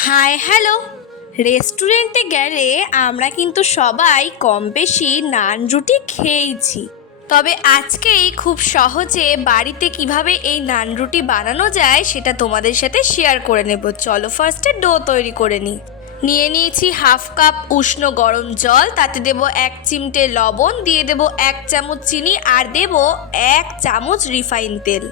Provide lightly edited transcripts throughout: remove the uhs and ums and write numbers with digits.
Hi hello. রেস্টুরেন্টে গেলে আমরা কিন্তু সবাই কম বেশি নান রুটি খেয়েইছি। তবে আজকেই খুব সহজে বাড়িতে কিভাবে এই নান রুটি বানানো যায় সেটা তোমাদের সাথে শেয়ার করে নেব। চলো ফার্স্টে ডো তৈরি করে নিই। নিয়ে নিয়েছি হাফ কাপ উষ্ণ গরম জল, তাতে দেব 1 চিমটে লবণ, দিয়ে দেব 1 চামচ চিনি আর দেব 1 চামচ রিফাইন তেল,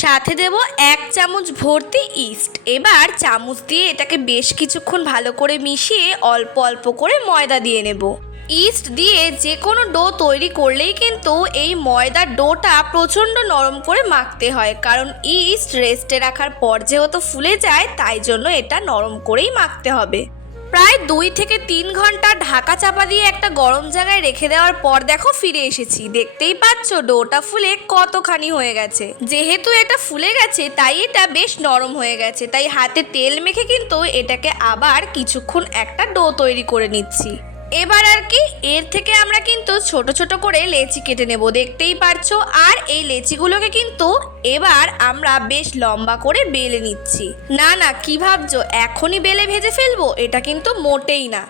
সাথে দেব 1 চামচ ভর্তি ইস্ট। এবার চামচ দিয়ে এটাকে বেশ কিছুক্ষণ ভালো করে মিশিয়ে অল্প অল্প করে ময়দা দিয়ে নেব। ইস্ট দিয়ে যে কোনো ডো তৈরি করলেই কিন্তু এই ময়দার ডোটা প্রচণ্ড নরম করে মাখতে হয়, কারণ ইস্ট রেস্টে রাখার পর যেহেতু ফুলে যায়, তাই জন্য এটা নরম করেই মাখতে হবে। প্রায় 2 থেকে 3 ঘন্টা ঢাকা চাপা দিয়ে একটা গরম জায়গায় রেখে দেওয়ার পর দেখো ফিরে এসেছি। দেখতেই পাচ্ছ ডোটা ফুলে কতখানি হয়ে গেছে। যেহেতু এটা ফুলে গেছে তাই এটা বেশ নরম হয়ে গেছে, তাই হাতে তেল মেখে কিন্তু এটাকে আবার কিছুক্ষণ একটা ডো তৈরি করে নিচ্ছি। এবার আর কি এর থেকে আমরা কিন্তু ছোট ছোট করে লেচি কেটে নেব, দেখতেই পারছো। আর এই লেচিগুলোকে কিন্তু এবার আমরা বেশ লম্বা করে বেলে নিচ্ছি। না না, কি ভাবছো এখনই বেলে ভেজে ফেলবো? এটা কিন্তু মোটেই না।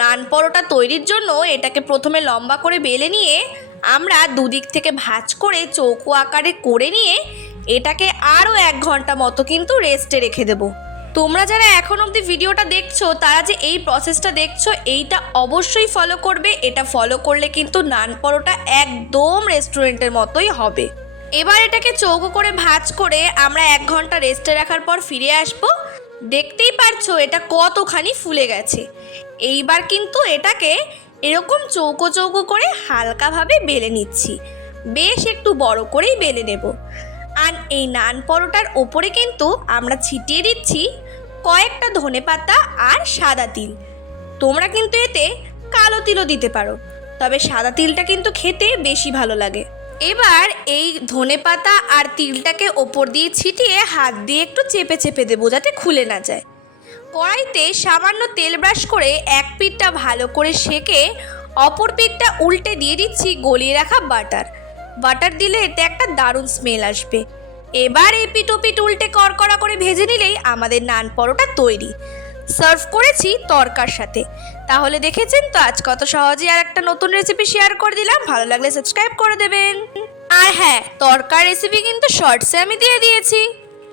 নান পরোটা তৈরির জন্য এটাকে প্রথমে লম্বা করে বেলে নিয়ে আমরা দুদিক থেকে ভাঁজ করে চৌকো আকারে করে নিয়ে এটাকে আরও 1 ঘন্টা মতো কিন্তু রেস্টে রেখে দেবো। তোমরা যারা এখন অবধি ভিডিওটা দেখছো তারা যে এই প্রসেসটা দেখছো এইটা অবশ্যই ফলো করবে। এটা ফলো করলে কিন্তু নান পরোটা একদম রেস্টুরেন্টের মতোই হবে। এবার এটাকে চৌকো করে ভাঁজ করে আমরা 1 ঘন্টা রেস্টে রাখার পর ফিরে আসব। দেখতেই পারছো এটা কতখানি ফুলে গেছে। এইবার কিন্তু এটাকে এরকম চৌকো চৌকো করে হালকাভাবে বেলে নিচ্ছি, বেশ একটু বড় করেই বেলে নেব। আর এই নান পরোটার ওপরে কিন্তু আমরা ছিটিয়ে দিচ্ছি কয়েকটা ধনেপাতা আর সাদা তিল। তোমরা কিন্তু এতে কালো তিলও দিতে পারো, তবে সাদা তিলটা কিন্তু খেতে বেশি ভালো লাগে। এবার এই ধনেপাতা আর তিলটাকে ওপর দিয়ে ছিটিয়ে হাত দিয়ে একটু চেপে চেপে দেবো যাতে খুলে না যায়। কড়াইতে সামান্য তেল ব্রাশ করে এক পিঠটা ভালো করে সেঁকে অপর পিঠটা উল্টে দিয়ে দিচ্ছি গলিয়ে রাখা বাটার দিলে এতে একটা দারুণ স্মেল আসবে। এবার এই পিঠ ওপিঠ উল্টে কড়কড়া করে ভেজে নিলেই আমাদের নান পরোটা তৈরি। সার্ভ করেছি তড়কার সাথে। তাহলে দেখেছেন তো আজ কত সহজেই আর একটা নতুন রেসিপি শেয়ার করে দিলাম। ভালো লাগলে সাবস্ক্রাইব করে দেবেন। আর হ্যাঁ, তড়কার রেসিপি কিন্তু শর্টসে আমি দিয়ে দিয়েছি।